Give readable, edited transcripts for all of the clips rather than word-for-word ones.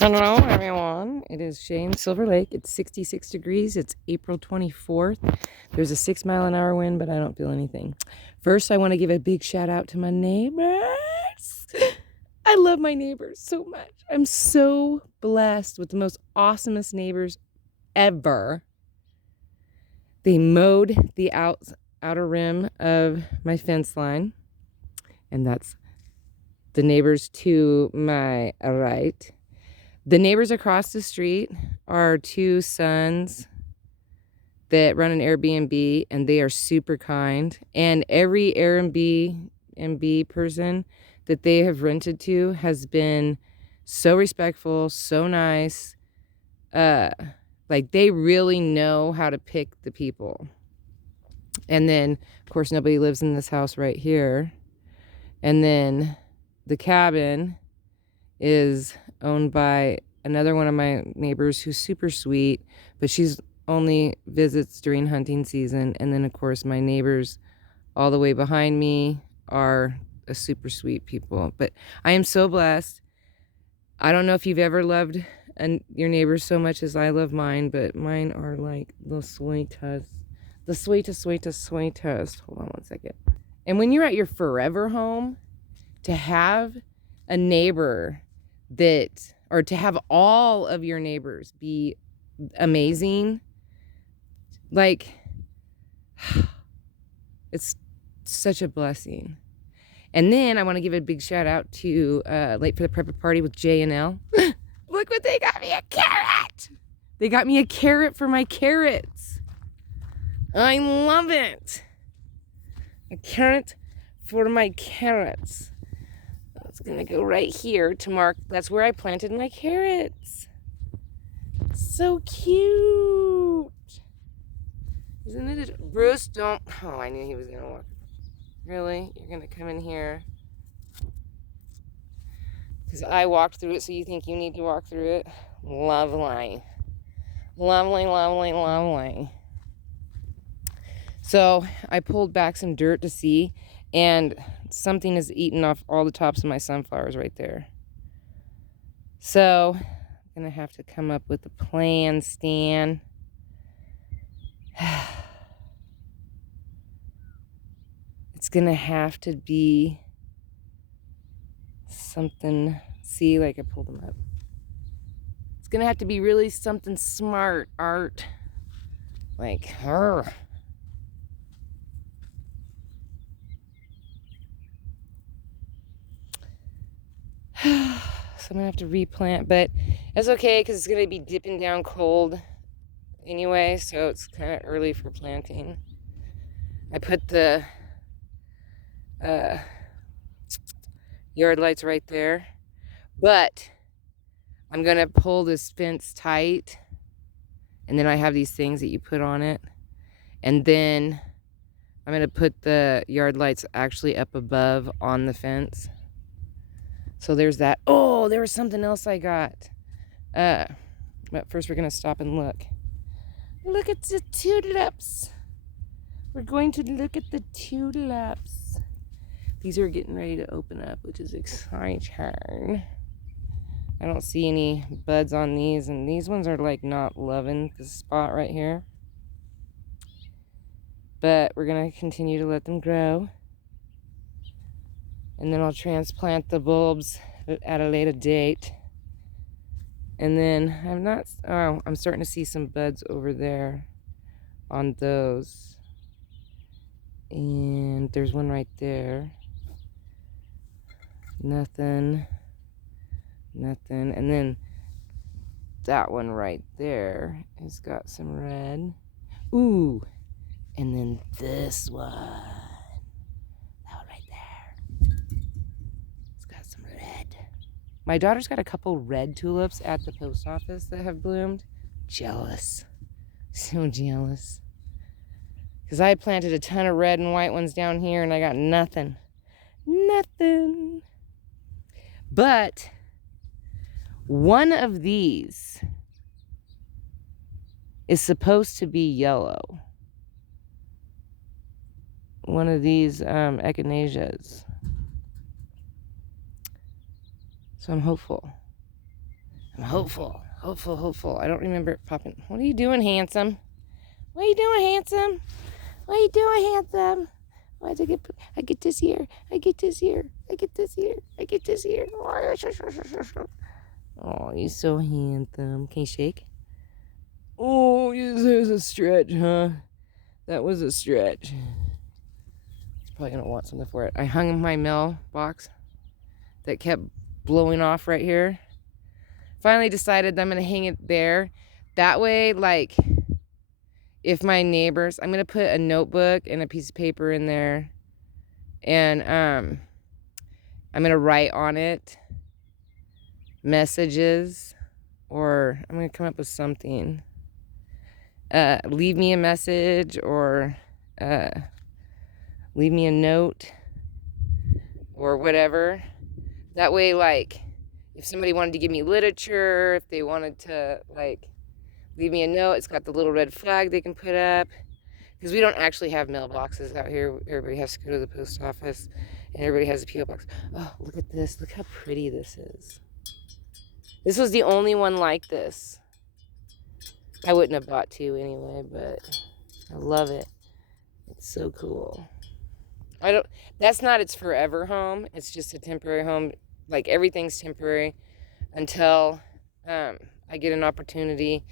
Hello, everyone. It is Shane Silver Lake. It's 66 degrees. It's April 24th. There's a 6-mile-an-hour wind, but I don't feel anything. First, I want to give a big shout out to my neighbors. I love my neighbors so much. I'm so blessed with the most awesomest neighbors ever. They mowed the outer rim of my fence line, and that's the neighbors to my right. The neighbors across the street are two sons that run an Airbnb, and they are super kind. And every Airbnb person that they have rented to has been so respectful, so nice. Like they really know how to pick the people. And then, of course, nobody lives in this house right here. And then the cabin is owned by another one of my neighbors who's super sweet, but she's only visits during hunting season. And then, of course, my neighbors all the way behind me are a super sweet people. But I am so blessed. I don't know if you've ever loved your neighbors so much as I love mine, but mine are like the sweetest. The sweetest, sweetest, sweetest. Hold on one second. And when you're at your forever home, to have a neighbor or to have all of your neighbors be amazing, like, it's such a blessing. And then I want to give a big shout out to Late for the Prepper Party with Jay and L. Look what they got me, a carrot. They got me a carrot for my carrots. I love it. A carrot for my carrots. It's gonna go right here to mark. That's where I planted my carrots. So cute. Isn't it? Bruce, don't. Oh, I knew he was gonna walk. Really? You're gonna come in here? Because I walked through it, so you think you need to walk through it? Lovely. Lovely, lovely, lovely. So I pulled back some dirt to see, and something has eaten off all the tops of my sunflowers right there. So I'm gonna have to come up with a plan, Stan. It's gonna have to be something. See, like I pulled them up. It's gonna have to be really something smart art, like her. So I'm gonna have to replant, but it's okay because it's gonna be dipping down cold anyway, so it's kind of early for planting. I put the yard lights right there, but I'm gonna pull this fence tight, and then I have these things that you put on it, and then I'm gonna put the yard lights actually up above on the fence. So there's that. Oh, there was something else I got. But first we're gonna stop and look. Look at the tulips. We're going to look at the tulips. These are getting ready to open up, which is exciting. I don't see any buds on these, and these ones are like not loving the spot right here. But we're gonna continue to let them grow. And then I'll transplant the bulbs at a later date. And then I'm starting to see some buds over there on those. And there's one right there. Nothing. And then that one right there has got some red. Ooh. And then this one. That one right there. It's got some red. My daughter's got a couple red tulips at the post office that have bloomed. Jealous. So jealous. Because I planted a ton of red and white ones down here, and I got nothing. Nothing. But one of these is supposed to be yellow. One of these echinaceas. So I'm hopeful. I'm hopeful. I don't remember it popping. What are you doing, handsome? What are you doing, handsome? What are you doing, handsome? Why did I get this here? I get this here. I get this here. I get this here. Oh, you're so handsome. Can you shake? Oh, yes, there's a stretch, huh? That was a stretch. It's probably gonna want something for it. I hung my mailbox that kept blowing off right here. Finally decided that I'm gonna hang it there. That way, like, if my neighbors, I'm gonna put a notebook and a piece of paper in there, and I'm gonna write on it messages, or I'm gonna come up with something. Leave me a message, or leave me a note, or whatever. That way, like, if somebody wanted to give me literature, if they wanted to, like, leave me a note, it's got the little red flag they can put up. Because we don't actually have mailboxes out here. Everybody has to go to the post office, and everybody has a P.O. box. Oh, look at this. Look how pretty this is. This was the only one like this. I wouldn't have bought two anyway, but I love it. It's so cool. That's not its forever home. It's just a temporary home. Like, everything's temporary until I get an opportunity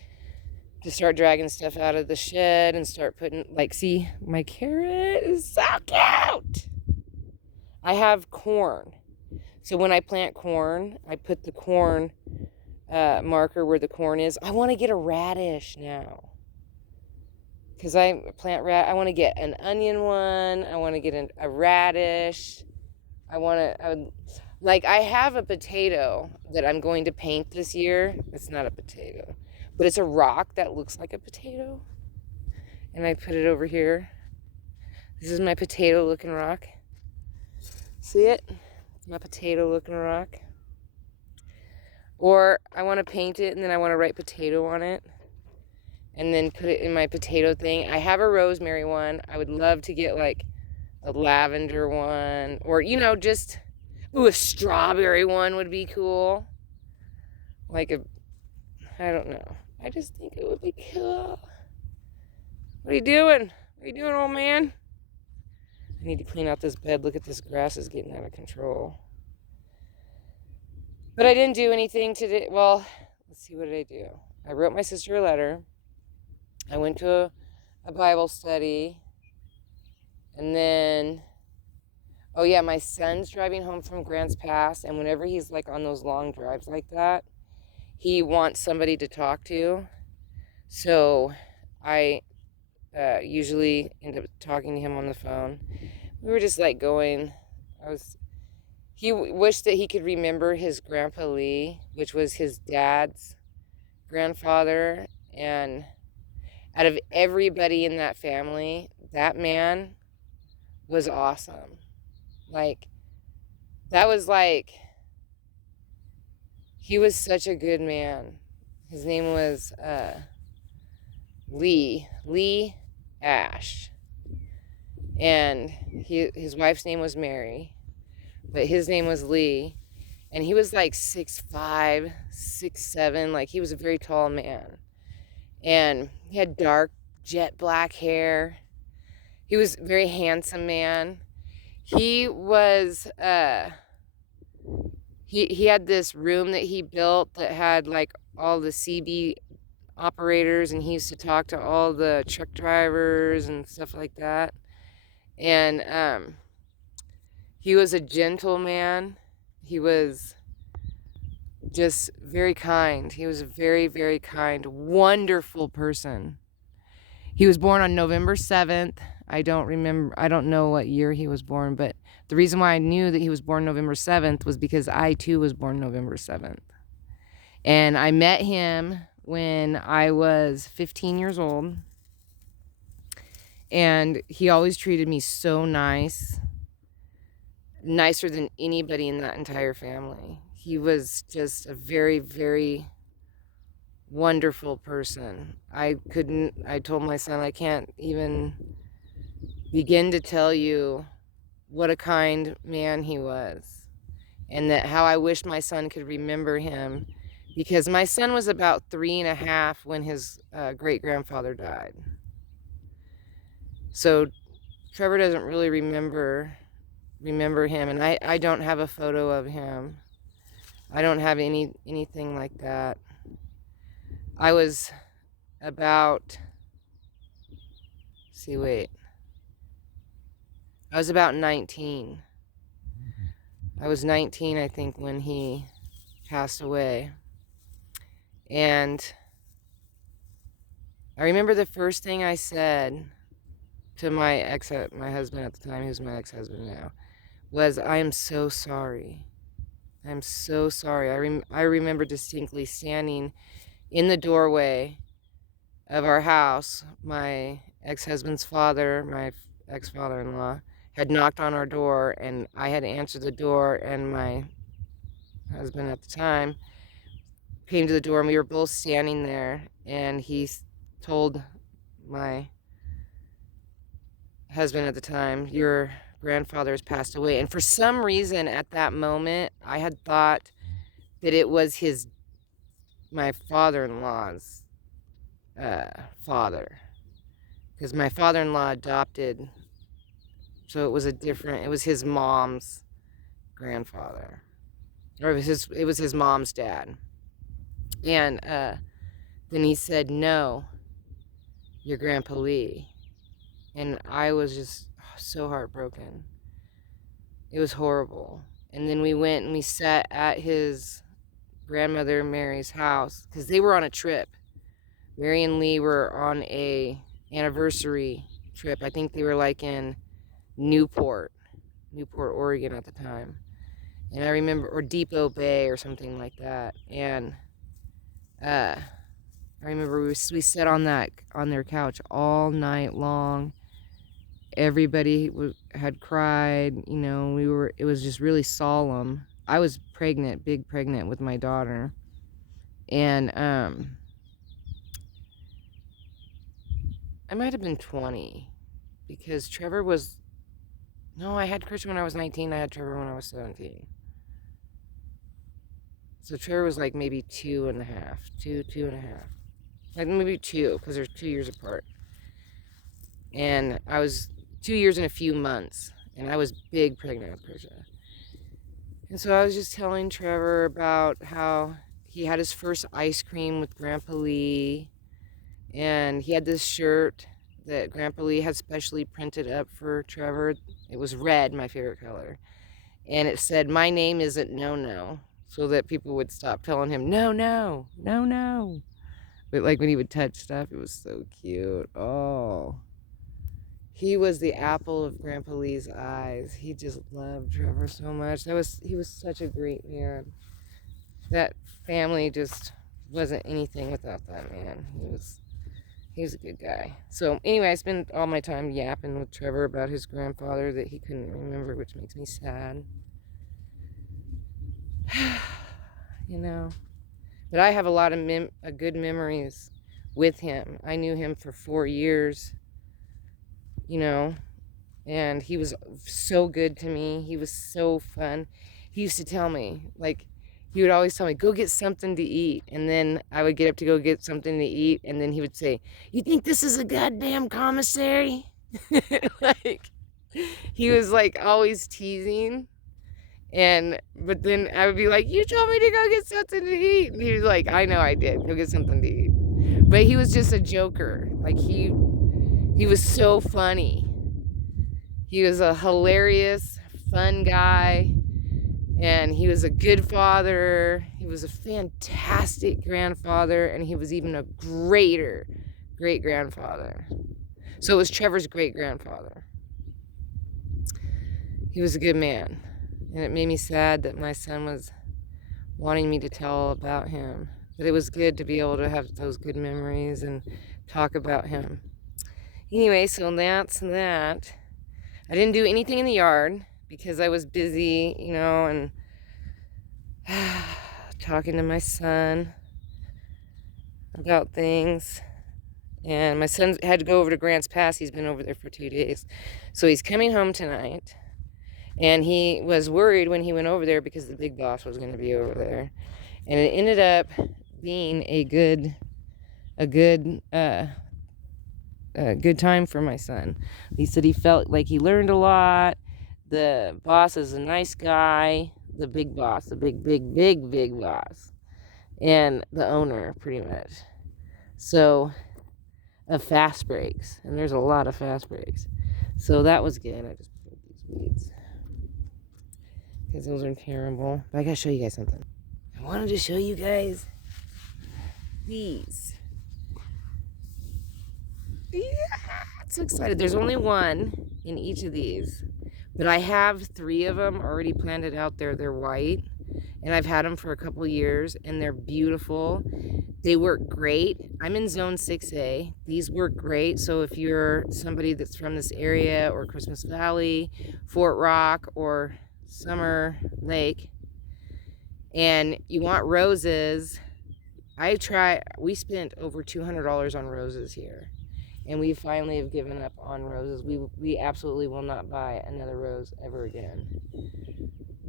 to start dragging stuff out of the shed and start putting, like, see, my carrot is so cute. I have corn. So when I plant corn, I put the corn marker where the corn is. I want to get a radish now. Because I want to get an onion one. I want to get a radish. I have a potato that I'm going to paint this year. It's not a potato, but it's a rock that looks like a potato. And I put it over here. This is my potato looking rock. See it? It's my potato looking rock. Or I want to paint it and then I want to write potato on it. And then put it in my potato thing. I have a rosemary one. I would love to get, like, a lavender one. Or, just... Ooh, a strawberry one would be cool. I don't know. I just think it would be cool. What are you doing? What are you doing, old man? I need to clean out this bed. Look at this grass is getting out of control. But I didn't do anything today. Well, let's see, what did I do? I wrote my sister a letter. I went to a Bible study. And then, oh yeah, my son's driving home from Grants Pass. And whenever he's, like, on those long drives like that, he wants somebody to talk to. So I usually end up talking to him on the phone. We were just, like, going. He wished that he could remember his Grandpa Lee, which was his dad's grandfather. And out of everybody in that family, that man was awesome. Like, that was like, he was such a good man. His name was Lee Ash. And his wife's name was Mary, but his name was Lee. And he was like 6'5", 6'7", like, he was a very tall man. And he had dark jet black hair. He was a very handsome man. He was, he had this room that he built that had, like, all the CB operators, and he used to talk to all the truck drivers and stuff like that. And he was a gentleman. He was just very kind. He was a very, very kind, wonderful person. He was born on November 7th. I don't know what year he was born, but the reason why I knew that he was born November 7th was because I too was born November 7th. And I met him when I was 15 years old. And he always treated me so nice. Nicer than anybody in that entire family. He was just a very, very wonderful person. I told my son, I can't even begin to tell you what a kind man he was. And that how I wish my son could remember him, because my son was about 3.5 when his great-grandfather died. So Trevor doesn't really remember him, and I don't have a photo of him. I don't have anything like that. I was about, I was about 19. I was 19, I think, when he passed away. And I remember the first thing I said to my husband at the time, who's my ex-husband now, was, "I am so sorry. I'm so sorry." I remember distinctly standing in the doorway of our house. My ex-husband's father, my ex-father-in-law, had knocked on our door, and I had answered the door, and my husband at the time came to the door, and we were both standing there, and he told my husband at the time, "Your grandfather has passed away." And for some reason at that moment, I had thought that it was my father-in-law's father, because my father-in-law adopted, so it was his mom's grandfather, or it was his mom's dad. And then he said, "No, your Grandpa Lee." And I was just so heartbroken. It was horrible. And then we went and we sat at his grandmother Mary's house, because they were on a trip. Mary and Lee were on a anniversary trip. I think they were like in Newport, Oregon at the time. And I remember, or Depot Bay or something like that. And I remember we sat on their couch all night long. Everybody had cried, you know. It was just really solemn. I was pregnant, big pregnant with my daughter. And I might have been 20, because Trevor was, no, I had Christian when I was 19. I had Trevor when I was 17. So Trevor was like maybe 2.5, 2.5. Like maybe 2, because they're 2 years apart. And I was 2 years and a few months, and I was big pregnant with Krisha. And so I was just telling Trevor about how he had his first ice cream with Grandpa Lee, and he had this shirt that Grandpa Lee had specially printed up for Trevor. It was red, my favorite color, and it said, "My name isn't No-No," so that people would stop telling him, "No, no, no, no." But like when he would touch stuff, it was so cute. Oh. He was the apple of Grandpa Lee's eyes. He just loved Trevor so much. He was such a great man. That family just wasn't anything without that man. He was a good guy. So anyway, I spent all my time yapping with Trevor about his grandfather that he couldn't remember, which makes me sad. You know. But I have a lot of good memories with him. I knew him for 4 years. You know, and he was so good to me. He was so fun. He used to tell me, like, he would always tell me, "Go get something to eat." And then I would get up to go get something to eat, and then he would say, "You think this is a goddamn commissary?" Like, he was like always teasing. But then I would be like, "You told me to go get something to eat." And he was like, "I know I did. Go get something to eat." But he was just a joker. Like, he was so funny. He was a hilarious, fun guy, and he was a good father. He was a fantastic grandfather, and he was even a greater great-grandfather. So it was Trevor's great-grandfather. He was a good man, and it made me sad that my son was wanting me to tell about him. But it was good to be able to have those good memories and talk about him. Anyway, so that's that. I didn't do anything in the yard because I was busy, you know, and talking to my son about things. And my son had to go over to Grants Pass. He's been over there for 2 days. So he's coming home tonight. And he was worried when he went over there because the big boss was going to be over there. And it ended up being a good time for my son. He said he felt like he learned a lot. The boss is a nice guy, the big boss, the big boss, and the owner, pretty much. So, of Fast Breaks, and there's a lot of Fast Breaks. So that was good. I just put these weeds because those are terrible. But I gotta show you guys something. I wanted to show you guys these. Yeah, I'm so excited. There's only one in each of these, but I have 3 of them already planted out there. They're white, and I've had them for a couple years, and they're beautiful. They work great. I'm in zone 6A. These work great. So if you're somebody that's from this area, or Christmas Valley, Fort Rock, or Summer Lake, and you want roses, we spent over $200 on roses here. And we finally have given up on roses. We absolutely will not buy another rose ever again.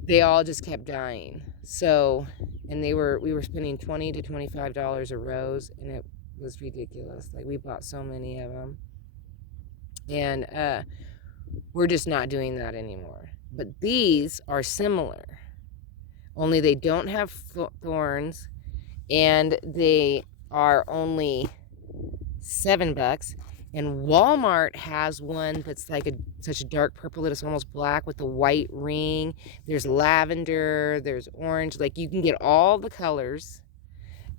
They all just kept dying. So, and we were spending $20 to $25 a rose, and it was ridiculous. Like, we bought so many of them. And we're just not doing that anymore. But these are similar, only they don't have thorns, and they are only $7. And Walmart has one that's like such a dark purple that it's almost black with a white ring. There's lavender, there's orange. Like, you can get all the colors.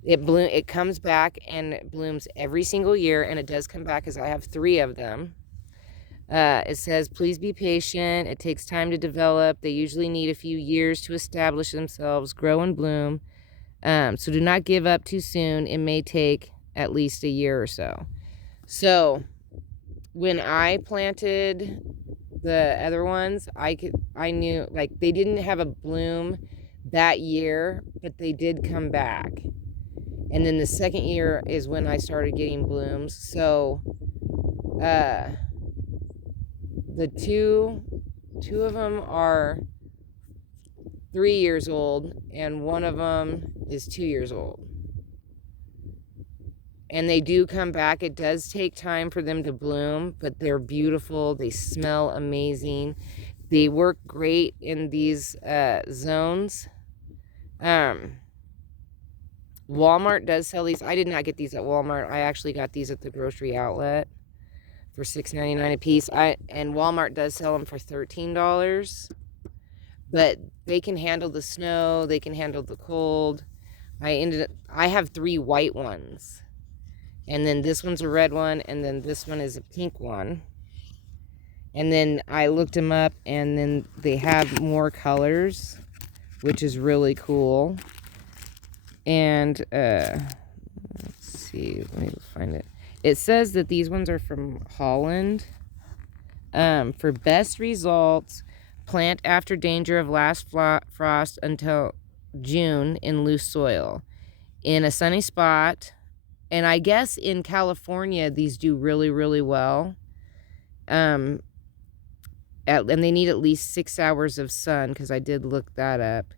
It comes back and it blooms every single year, and it does come back because I have 3 of them. It says, please be patient. It takes time to develop. They usually need a few years to establish themselves, grow and bloom. So do not give up too soon. It may take at least a year or so. So when I planted the other ones, I knew, like, they didn't have a bloom that year, but they did come back. And then the second year is when I started getting blooms. So the two of them are 3 years old, and one of them is 2 years old. And they do come back. It does take time for them to bloom, but they're beautiful. They smell amazing. They work great in these zones. Walmart does sell these. I did not get these at Walmart. I actually got these at the grocery outlet for $6.99 a piece. And Walmart does sell them for $13. But they can handle the snow. They can handle the cold. I have 3 white ones. And then this one's a red one, and then this one is a pink one. And then I looked them up, and then they have more colors, which is really cool. And let's see, let me find it. It says that these ones are from Holland. For best results, plant after danger of last frost until June in loose soil. In a sunny spot. And I guess in California, these do really, really well. And they need at least 6 hours of sun, because I did look that up.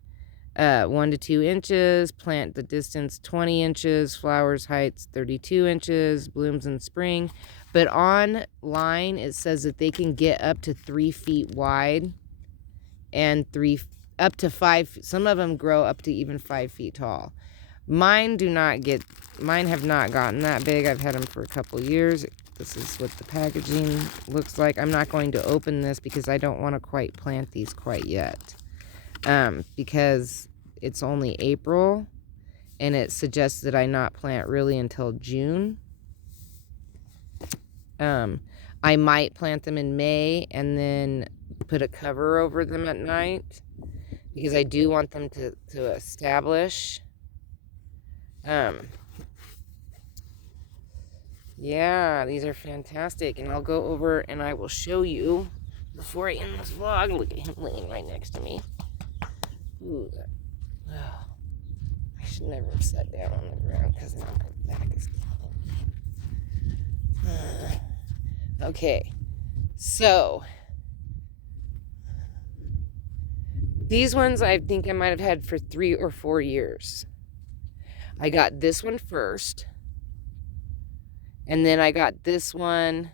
1 to 2 inches, plant the distance 20 inches, flowers heights 32 inches, blooms in spring. But online, it says that they can get up to 3 feet wide and up to 5. Some of them grow up to even 5 feet tall. Mine have not gotten that big. I've had them for a couple years. This is what the packaging looks like. I'm not going to open this because I don't want to quite plant these quite yet. Because it's only April, and it suggests that I not plant really until June. I might plant them in May and then put a cover over them at night, because I do want them to establish. Yeah, these are fantastic, and I'll go over and I will show you before I end this vlog. Look at him laying right next to me. Ooh, I should never have sat down on the ground, because now my back is killing. Okay, so these ones I think I might have had for 3 or 4 years. I got this one first. And then I got this one,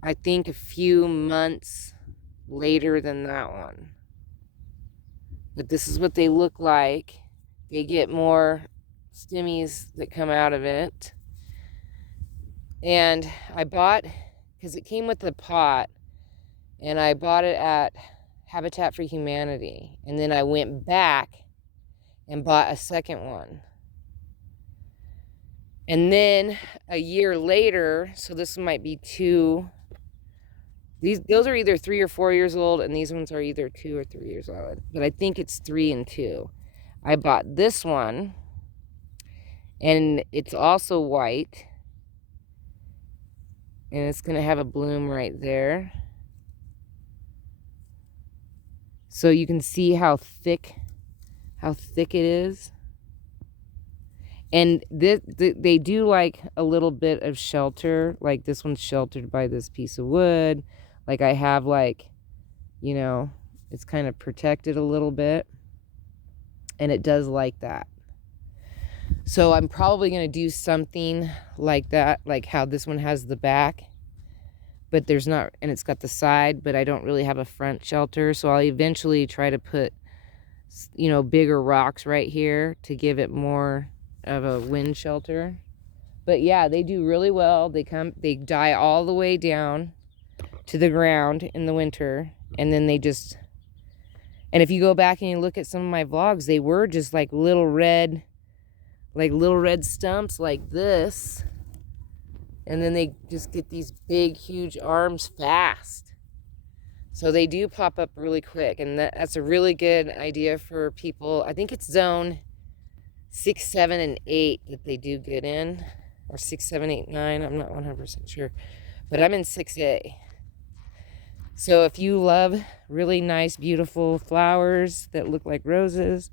I think a few months later than that one. But this is what they look like. They get more stemmies that come out of it. And I bought, because it came with the pot, and I bought it at Habitat for Humanity. And then I went back and bought a second one. And then a year later, so this might be those are either 3 or 4 years old, and these ones are either 2 or 3 years old. But I think it's 3 and 2. I bought this one, and it's also white. And it's going to have a bloom right there. So you can see how thick it is. And they do like a little bit of shelter. Like this one's sheltered by this piece of wood. Like I have like, you know, it's kind of protected a little bit. And it does like that. So I'm probably going to do something like that, like how this one has the back, but there's not, and it's got the side, but I don't really have a front shelter. So I'll eventually try to put, you know, bigger rocks right here to give it more of a wind shelter. But yeah, they do really well. They die all the way down to the ground in the winter, and then they just, and if you go back and you look at some of my vlogs, they were just like little red stumps like this, and then they just get these big huge arms fast. So they do pop up really quick, and that's a really good idea for people. I think it's zone 6, 7, and 8 that they do good in, or 6, 7, 8, 9. I'm not 100% sure, but I'm in 6A. So if you love really nice, beautiful flowers that look like roses,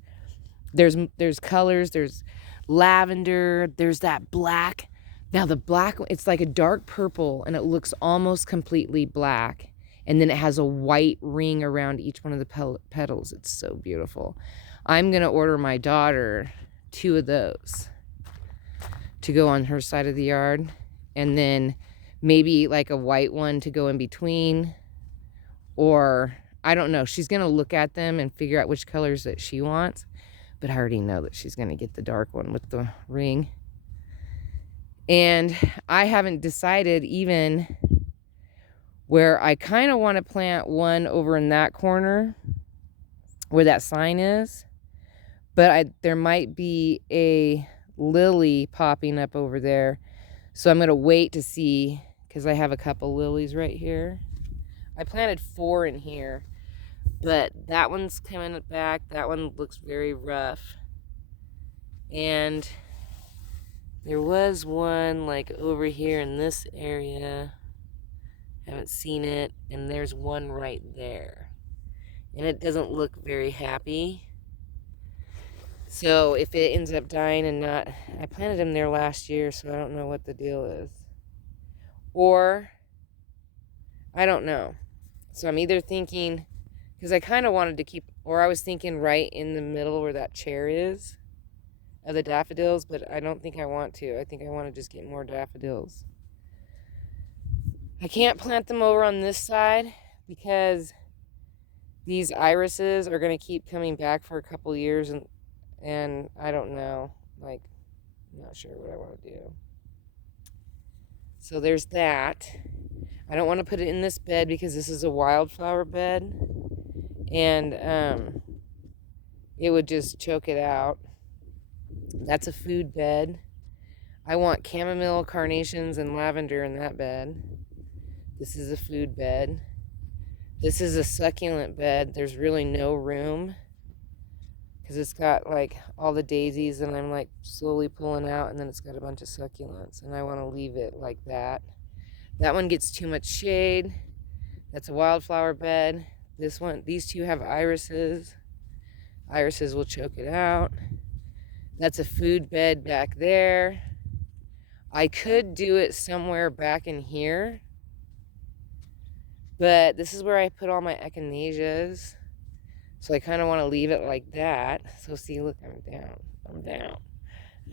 there's colors, there's lavender, there's that black. Now the black, it's like a dark purple, and it looks almost completely black. And then it has a white ring around each one of the petals. It's so beautiful. I'm going to order my daughter 2 of those to go on her side of the yard. And then maybe like a white one to go in between. Or, I don't know. She's going to look at them and figure out which colors that she wants. But I already know that she's going to get the dark one with the ring. And I haven't decided even where I kind of want to plant one over in that corner where that sign is. But there might be a lily popping up over there. So I'm going to wait to see, because I have a couple lilies right here. I planted 4 in here, but that one's coming back. That one looks very rough. And there was one like over here in this area. Haven't seen it. And there's one right there. And it doesn't look very happy. So if it ends up dying and not, I planted them there last year, so I don't know what the deal is. Or, I don't know. So I'm either thinking, because I kind of wanted to keep, or I was thinking right in the middle where that chair is of the daffodils, but I don't think I want to. I think I want to just get more daffodils. I can't plant them over on this side because these irises are going to keep coming back for a couple years, and I don't know, like, I'm not sure what I want to do. So there's that. I don't want to put it in this bed because this is a wildflower bed, and it would just choke it out. That's a food bed. I want chamomile, carnations, and lavender in that bed. This is a food bed. This is a succulent bed. There's really no room because it's got like all the daisies, and I'm like slowly pulling out, and then it's got a bunch of succulents, and I want to leave it like that. That one gets too much shade. That's a wildflower bed. These 2 have irises. Irises will choke it out. That's a food bed back there. I could do it somewhere back in here, but this is where I put all my echinaceas. So I kind of want to leave it like that. So see, look, I'm down. I'm down.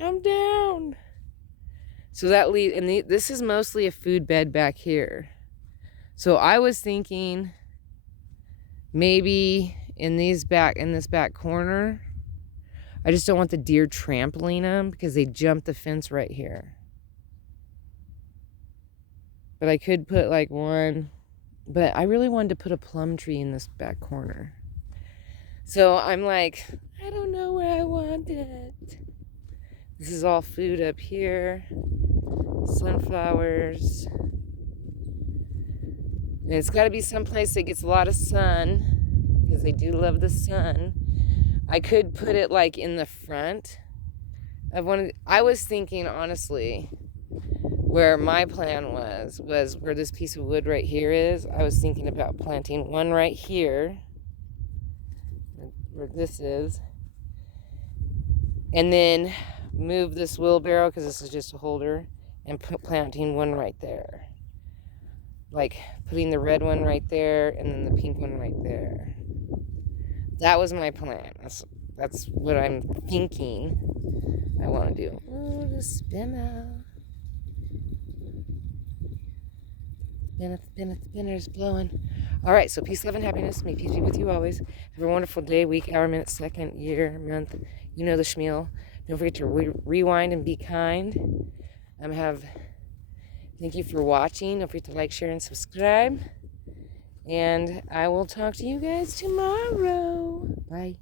I'm down. So that leads, and this is mostly a food bed back here. So I was thinking maybe in this back corner, I just don't want the deer trampling them because they jump the fence right here. But I could put like one, but I really wanted to put a plum tree in this back corner. So I'm like, I don't know where I want it. This is all food up here. Sunflowers. And it's got to be someplace that gets a lot of sun because they do love the sun. I could put it like in the front of one of I was thinking honestly where my plan was where this piece of wood right here is. I was thinking about planting one right here where this is, and then move this wheelbarrow because this is just a holder, and planting one right there, like putting the red one right there and then the pink one right there. That was my plan. That's what I'm thinking I want to do. Oh, the spinner. Spinner's blowing. All right, so peace, love, and happiness. May peace be with you always. Have a wonderful day, week, hour, minute, second, year, month. You know the schmeal. Don't forget to rewind and be kind. Thank you for watching. Don't forget to like, share, and subscribe. And I will talk to you guys tomorrow. Bye.